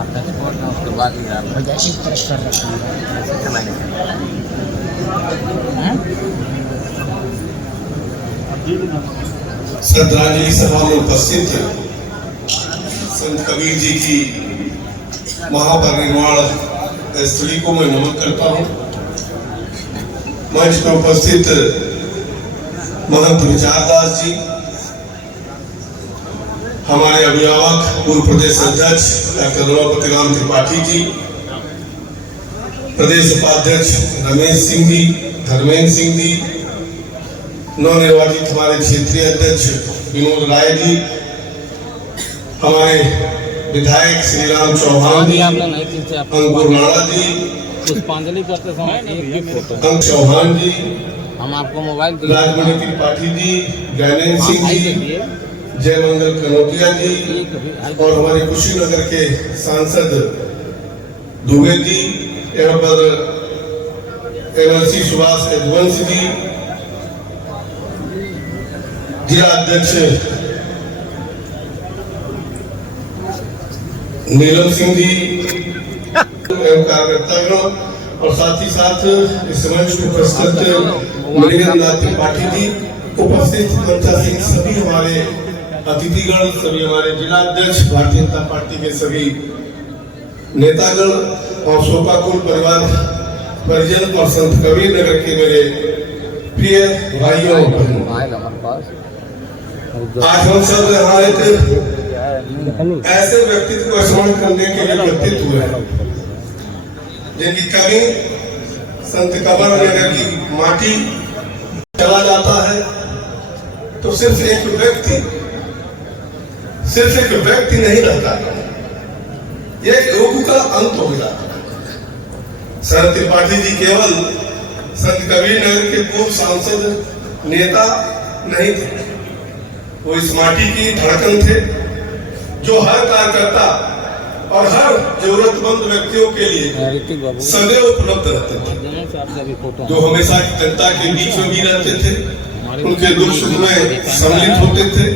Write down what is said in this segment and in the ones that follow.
उसके बाद ही ऐसी तरह कर रखी है। श्रद्धांजलि सभा में उपस्थित संत कबीर जी की महापरिनिर्वाण स्थली को मैं नमन करता हूँ। मंच में उपस्थित महंत विचारदास जी, हमारे अभिभावक पूर्व प्रदेश अध्यक्ष डॉक्टर रमापति राम त्रिपाठी जी, प्रदेश उपाध्यक्ष रमेश सिंह जी, धर्मेंद्र सिंह जी, नवनिर्वाचित हमारे क्षेत्रीय अध्यक्ष विनोद राय जी, हमारे विधायक श्री राम चौहान जी, अंकुर नाड़ा जी, पुष्पांजलि करते समय अंक चौहान जी, हम आपको मोबाइल राजमणि त्रिपाठी जी, ज्ञानेन्द्र सिंह जी, जयमंगल कनौतिया जी और हमारे कुशीनगर के सांसद दुबे जी एवं एमएलसी सुभाष यदुवंश जी, जिला अध्यक्ष नीलम सिंह जी एवं कार्यकर्तागण और साथ ही साथ इस मंच में उपस्थित मणिन्द्र त्रिपाठी जी, उपस्थित मंचा सिंह, सभी हमारे अतिथिगण, सभी हमारे जिला अध्यक्ष, भारतीय जनता पार्टी के सभी नेतागण और शोकाकुल परिवार परिजन और संत कबीर नगर के मेरे प्रिय भाइयों और बहनों, आज हम सब यहाँ एक ऐसे व्यक्तित्व को स्मरण करने के लिए एकत्रित हुए हैं जिनकी कमी संत कबीर नगर की माटी चला जाता है तो सिर्फ एक व्यक्ति नहीं रहता, यह एक युग का अंत हो जाता है। संत त्रिपाठी जी केवल संत कबीर नगर के पूर्व सांसद नेता नहीं थे, वो इस माटी की धड़कन थे जो हर कार्यकर्ता और हर जरूरतमंद व्यक्तियों के लिए सदैव उपलब्ध रहते थे, जो हमेशा जनता के बीच में भी रहते थे, उनके दुख सुख में सम्मिलित होते थे।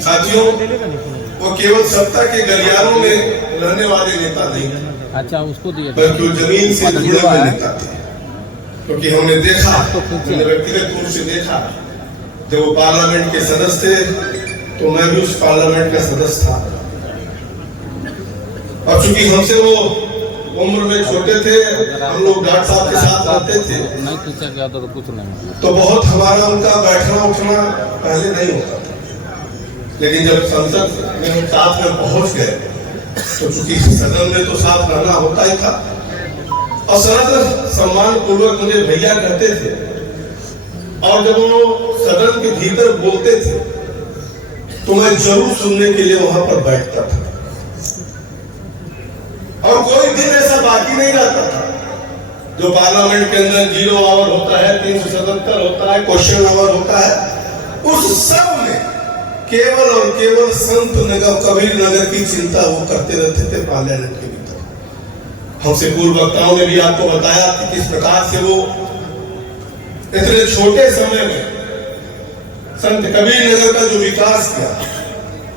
साथियों, वो केवल सत्ता के गलियारों में रहने वाले नेता नहीं थे, अच्छा उसको दिए, बल्कि वो जमीन से जुड़े हुए नेता थे। क्योंकि हमने देखा, हमने व्यक्तिगत रूप से देखा, जब वो पार्लियामेंट के सदस्य थे तो मैं भी उस पार्लियामेंट का सदस्य था, और चूंकि हमसे वो उम्र में छोटे थे, हम लोग डॉक्टर साहब के साथ रहते थे, नहीं पूछा गया तो कुछ नहीं, तो बहुत हमारा उनका बैठना उठना पहले नहीं होता था। लेकिन जब संसद में हम साथ में पहुंच गए तो चूंकि सदन में तो साथ रहना होता ही था, और सदन सम्मान पूर्वक मुझे भैया कहते थे, और जब वो सदन के भीतर बोलते थे तो मैं जरूर सुनने के लिए वहां पर बैठता था, और कोई दिन ऐसा बाकी नहीं रहता था जो पार्लियामेंट के अंदर 0 आवर होता है, 377 होता है, क्वेश्चन आवर होता है, उस सब में केवल और केवल संत नगर कबीर नगर की चिंता वो करते रहते थे पार्लियामेंट के भीतर। हमसे पूर्व वक्ताओं ने भी आपको बताया कि किस प्रकार से वो इतने छोटे समय में संत कबीर नगर का जो विकास किया,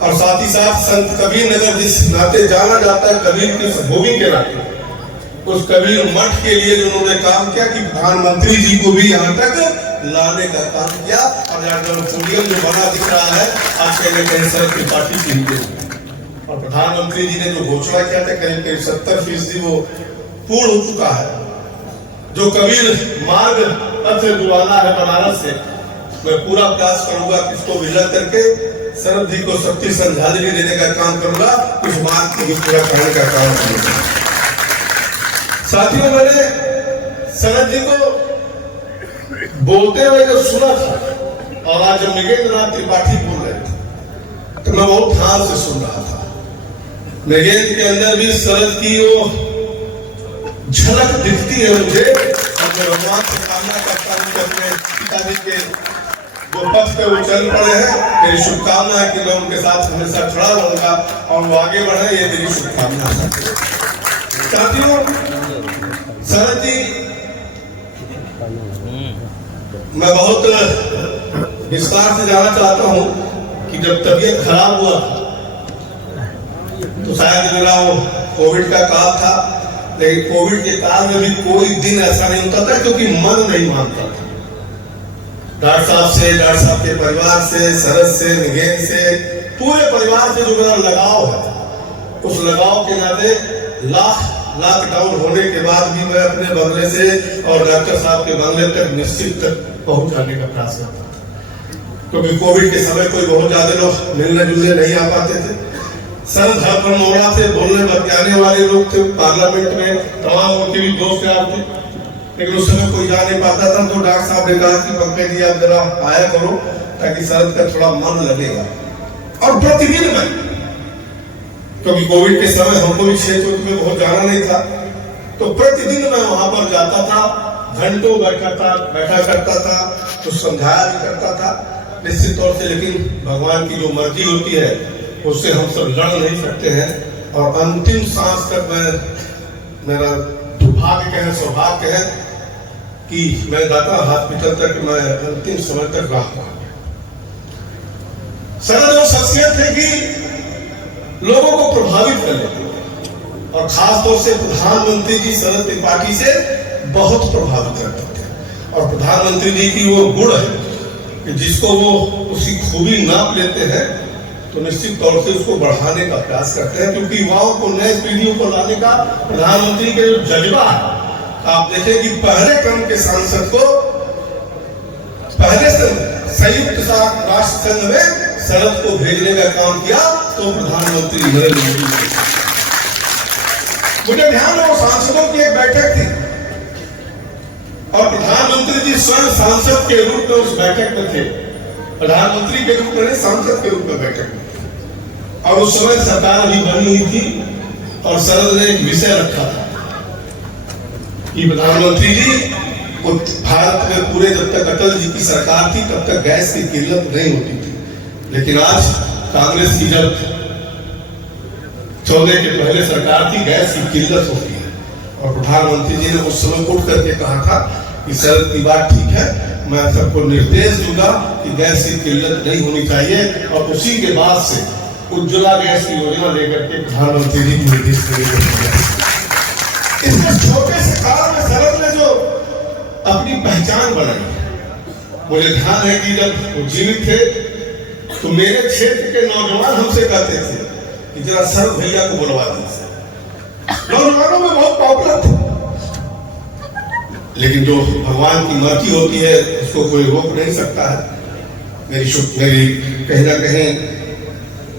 और साथ ही साथ संत कबीर नगर जिस नाते जाना जाता है कबीर की भूमि के नाते, उस कबीर मठ के लिए उन्होंने काम किया कि प्रधानमंत्री जी को भी यहाँ तक लाने का काम किया। और ऑडिटोरियम जो बना दिख रहा है आज कहीं कहीं संत त्रिपाठी जी के, और प्रधानमंत्री जी ने जो घोषणा किया था करीब करीब 70% वो पूर्ण हो चुका है। जो कबीर मार्ग अब से जुड़वाना है बनारस से, मैं पूरा प्रयास करूंगा कि इसको विजय करके शरद जी को शक्ति श्रद्धांजलि देने का काम करूंगा, उस मार्ग को भी पूरा करने का काम करूंगा। साथियों, मैंने शरद जी को बोलते हुए जो सुना था, और आज जब मृगेंद्र त्रिपाठी बोल रहे थे तो मैं बहुत ध्यान से सुन रहा था। मृगेंद्र के अंदर भी शरद की वो झलक दिखती है मुझे, और मैं भगवान से कामना करता हूँ कि अपने पिताजी के जो पथ पे वो चल पड़े हैं, मेरी शुभकामना है कि मैं उनके साथ हमेशा खड़ा रहूंगा और वो आगे बढ़े, ये मेरी शुभकामना है। साथियों, शरद जी, मैं बहुत विस्तार से जानना चाहता हूं कि जब तबीयत खराब हुआ तो शायद मेरा वो कोविड का काल था, लेकिन कोविड के काल में भी कोई दिन ऐसा नहीं होता था क्योंकि मन नहीं मानता था। डॉक्टर साहब से, डॉक्टर साहब के परिवार से, शरद से, निगेन से, पूरे परिवार से जो मेरा लगाव है, उस लगाव के नाते लॉकडाउन होने के बाद भी मैं अपने बंगले से और डॉक्टर साहब के बंगले तक निश्चित तक पहुंच जाने का प्रयास करता था, क्योंकि कोविड के समय कोई बहुत ज्यादा लोग मिलने जुलने नहीं आ पाते थे। सर घर पर मोड़ा थे, बोलने बतियाने वाले लोग थे, पार्लियामेंट में तमाम उनके भी दोस्त यार थे, लेकिन उस समय कोई जा नहीं पाता था। तो डॉक्टर साहब ने कहा कि पंकज जी आप जरा आया करो ताकि शरद का थोड़ा मन लगेगा। और प्रतिदिन में, क्योंकि कोविड के समय हमको भी क्षेत्र में बहुत जाना नहीं था, तो प्रतिदिन मैं वहां पर जाता था, घंटों बैठा करता था, कुछ समझाया भी करता था निश्चित तौर से। लेकिन भगवान की जो मर्जी होती है उससे हम सब लड़ नहीं सकते हैं। और अंतिम सांस तक मेरा दुर्भाग्य है, सौभाग्य है कि मैं दाता हॉस्पिटल तक मैं अंतिम समय तक रहा पाया। शरद वो शख्सियत है कि लोगों को प्रभावित कर लेते हैं, और खासतौर से प्रधानमंत्री जी शरद त्रिपाठी से बहुत प्रभावित करते थे। और प्रधानमंत्री जी की वो गुण है कि जिसको वो उसकी खूबी नाप लेते हैं तो निश्चित तौर से उसको बढ़ाने का प्रयास करते हैं, क्योंकि युवाओं को नए पीढ़ियों को लाने का प्रधानमंत्री के जो जज्बा है, आप देखें कि पहले क्रम के सांसद को पहले से संयुक्त राष्ट्र संघ में शरद को भेजने का काम किया तो प्रधानमंत्री नरेंद्र मोदी ने। मुझे ध्यान है वो सांसदों की एक बैठक थी और प्रधानमंत्री जी स्वयं सांसद के रूप में उस बैठक में थे, प्रधानमंत्री के रूप में, सांसद के रूप में बैठक में। और उस समय सरकार अभी बनी हुई थी और शरद ने एक विषय रखा था कि प्रधानमंत्री जी भारत में पूरे जब तक अटल जी की सरकार थी तब तक गैस की किल्लत नहीं होती थी, लेकिन आज कांग्रेस की जब 14 के पहले सरकार थी गैस की किल्लत होती है। और प्रधानमंत्री जी ने उस समय उठ करके कहा था कि शरद की बात ठीक है, मैं सबको निर्देश दूंगा कि गैस की किल्लत नहीं होनी चाहिए। और उसी के बाद से उज्ज्वला गैस की योजना लेकर के प्रधानमंत्री जी को निर्देश दिए। इतने छोटे से काल में शरद ने जो अपनी पहचान बनाई, मुझे ध्यान है कि जब वो जीवित थे तो मेरे क्षेत्र के नौजवान हमसे कहते थे कि जरा शरद भैया को बुलवा दीजिए। नौजवानों में बहुत पॉपुलर थे, लेकिन जो भगवान की मर्जी होती है उसको कोई रोक नहीं सकता है। मेरी कहीं ना कहीं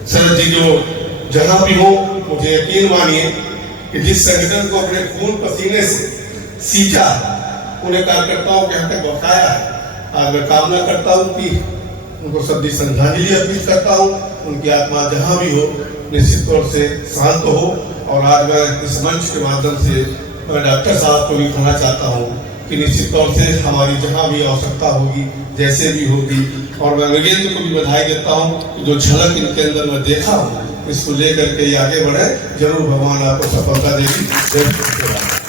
शरद जी जो जहां भी हो, मुझे यकीन मानिए कि जिस संगठन को अपने खून पसीने से सींचा, उन्हें कार्यकर्ताओं के यहाँ तक बकाया है। आज मैं कामना करता हूँ कि उनको सदी श्रद्धांजलि अर्पित करता हूँ, उनकी आत्मा जहां भी हो निश्चित तौर से शांत हो। और आज मैं इस मंच के माध्यम से मैं डॉक्टर साहब को भी कहना चाहता हूँ कि निश्चित तौर से हमारी जहां भी आवश्यकता होगी, जैसे भी होगी, और मैं विजेंद्र को भी बधाई देता हूँ कि जो झलक इनके अंदर मैं देखा हूँ इसको लेकर के आगे बढ़े, जरूर भगवान आपको सफलता देगी। जय श्री राम।